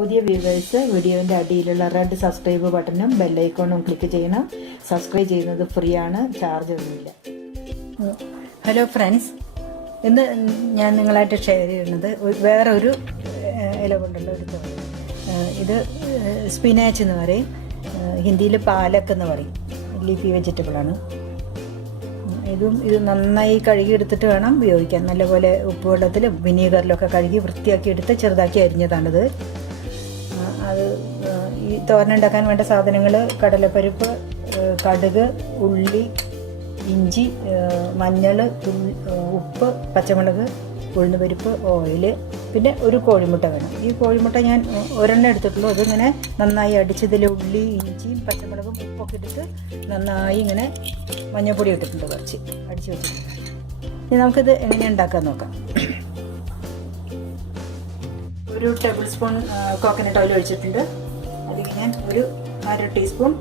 പുതിയ വ്യൂവേഴ്സ് വീഡിയോൻ്റെ അടിയിലുള്ള റെഡ് സബ്സ്ക്രൈബ് ബട്ടണും ബെല്ലൈക്കോണും ക്ലിക്ക് ചെയ്യണം. സബ്സ്ക്രൈബ് ചെയ്യുന്നത് ഫ്രീ ആണ്, ചാർജ് ഒന്നുമില്ല. ഹലോ ഫ്രണ്ട്സ്, ഇന്ന് ഞാൻ നിങ്ങളായിട്ട് ഷെയർ ചെയ്യുന്നത് വേറൊരു ഇല കൊണ്ടുള്ള ഒരു തോരൻ. ഇത് സ്പിനാച്ച് എന്ന് പറയും, ഹിന്ദിയിൽ പാലക്ക് എന്ന് പറയും. ലീഫി വെജിറ്റബിളാണ്. ഇത് നന്നായി കഴുകിയെടുത്തിട്ട് വേണം ഉപയോഗിക്കാൻ. നല്ലപോലെ ഉപ്പുവെള്ളത്തിലും വിനീഗറിലൊക്കെ കഴുകി വൃത്തിയാക്കി എടുത്ത് ചെറുതാക്കി അരിഞ്ഞതാണിത്. അത് ഈ തോരനുണ്ടാക്കാൻ വേണ്ട സാധനങ്ങൾ: കടലപ്പരിപ്പ്, കടുക്, ഉള്ളി, ഇഞ്ചി, മഞ്ഞൾ, ഉപ്പ്, പച്ചമുളക്, ഉഴുന്നുപരിപ്പ്, ഓയിൽ, പിന്നെ ഒരു കോഴിമുട്ട വേണം. ഈ കോഴിമുട്ട ഞാൻ ഒരെണ്ണം എടുത്തിട്ടുള്ളൂ. അതിങ്ങനെ നന്നായി അടിച്ചതിൽ ഉള്ളി, ഇഞ്ചിയും പച്ചമുളകും ഉപ്പൊക്കെ എടുത്ത് നന്നായി ഇങ്ങനെ മഞ്ഞൾപ്പൊടി ഇട്ടിട്ടുണ്ട്, കുറച്ച് അടിച്ച് വെച്ചിട്ടുണ്ട്. ഇനി നമുക്കിത് എങ്ങനെ ഉണ്ടാക്കാൻ നോക്കാം. ഒരു ടേബിൾ സ്പൂൺ കോക്കനട്ട് ഓയിൽ ഒഴിച്ചിട്ടുണ്ട്. അതിൽ ഞാൻ ഒരു 1/2 ടീസ്പൂൺ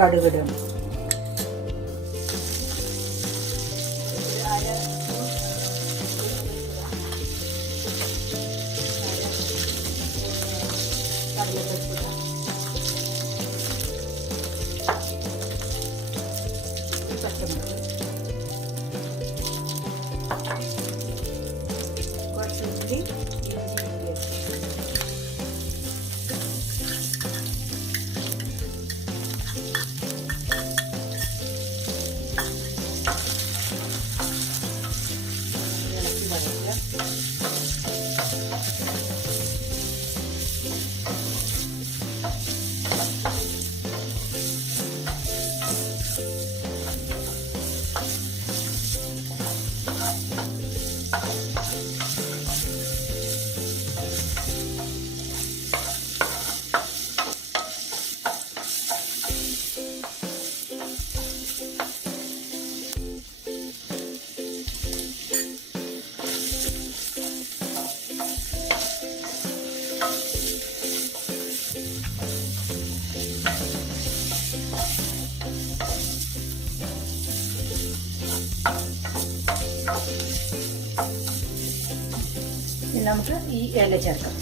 കടുക് ഇടണം. പച്ചമുളക്, കുറച്ച് ഉള്ളി, നമുക്ക് ഈ ഇല ചേർക്കാം.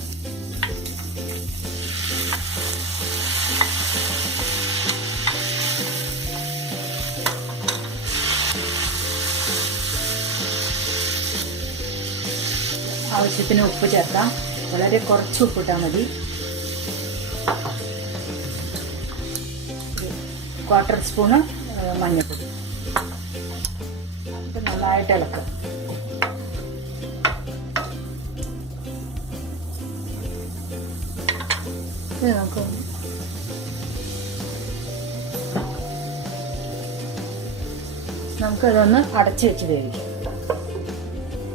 ആവശ്യത്തിന് ഉപ്പ് ചേർക്കാം. വളരെ കുറച്ച് ഉപ്പിട്ടാൽ മതി. 1/4 സ്പൂണ് മഞ്ഞൾപ്പൊടി. ഇത് നന്നായിട്ട് ഇളക്കാം. നമുക്കതൊന്ന് അടച്ചു വെച്ച് വേവിക്കാം.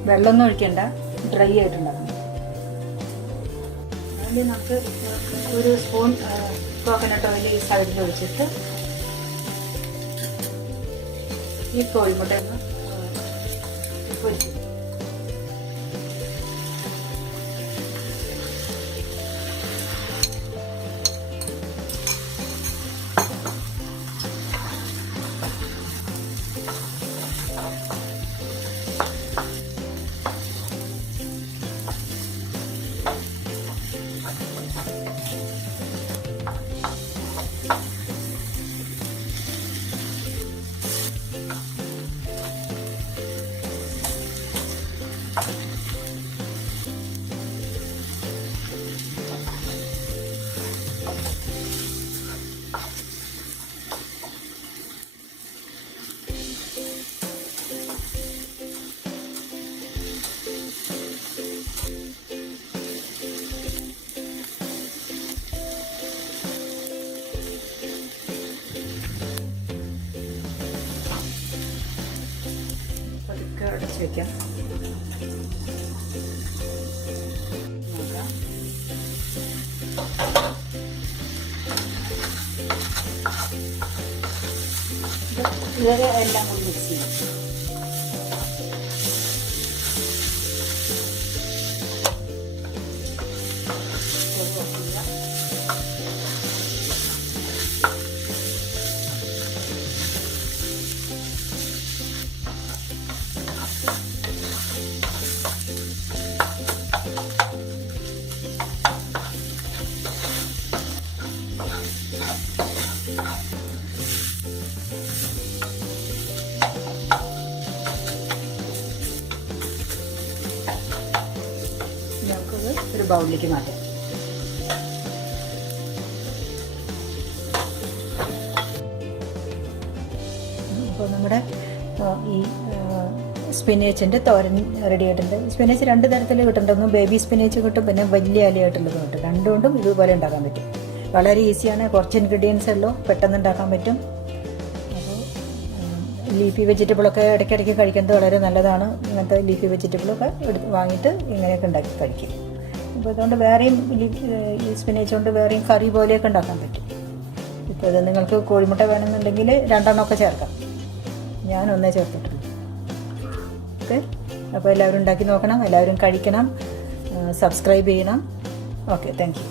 വെള്ളമൊന്നും ഒഴിക്കണ്ട, ഡ്രൈ ആയിട്ടുണ്ടാകും. അതിൽ നമുക്ക് ഒരു സ്പൂൺ കോക്കനട്ട് ഓയിൽ ഈ സൈഡിൽ ഒഴിച്ചിട്ട് ഈ കോഴിമുട്ട ഒന്ന് പൊരിക്കും. അടച്ച് വയ്ക്കാം. ഇതുവരെ എല്ലാം കൂടി മിക്സ് ചെയ്യാം. ബൗളിലേക്ക് മാറ്റാം. അപ്പോൾ നമ്മുടെ ഈ സ്പിനേച്ചിൻ്റെ തോരൻ റെഡി ആയിട്ടുണ്ട്. സ്പിനേച്ച് 2 തരത്തിൽ കിട്ടുന്നുണ്ട്. ഒന്ന് ബേബി സ്പിനേച്ച് കിട്ടും, പിന്നെ വലിയ ഇലയായിട്ടുള്ളത് കിട്ടും. രണ്ടുകൊണ്ടും ഇതുപോലെ ഉണ്ടാക്കാൻ പറ്റും. വളരെ ഈസിയാണ്. കുറച്ച് ഇൻഗ്രീഡിയൻസ് ഉള്ളൂ, പെട്ടെന്ന് ഉണ്ടാക്കാൻ പറ്റും. അപ്പോൾ ലീഫി വെജിറ്റബിളൊക്കെ ഇടയ്ക്കിടയ്ക്ക് കഴിക്കുന്നത് വളരെ നല്ലതാണ്. ഇങ്ങനത്തെ ലീഫി വെജിറ്റബിളൊക്കെ വാങ്ങിയിട്ട് ഇങ്ങനെയൊക്കെ ഉണ്ടാക്കി കഴിക്കും. അപ്പോൾ അതുകൊണ്ട് വേറെയും ഈ സ്പിനേച്ച് കൊണ്ട് വേറെയും കറി പോലെയൊക്കെ ഉണ്ടാക്കാൻ പറ്റും. ഇപ്പോൾ ഇത് നിങ്ങൾക്ക് കോഴിമുട്ട വേണമെന്നുണ്ടെങ്കിൽ 2 എണ്ണമൊക്കെ ചേർക്കാം. ഞാൻ 1 ചേർത്തിട്ടുള്ളൂ. ഓക്കെ, അപ്പോൾ എല്ലാവരും ഉണ്ടാക്കി നോക്കണം, എല്ലാവരും കഴിക്കണം, സബ്സ്ക്രൈബ് ചെയ്യണം. Okay, thank you.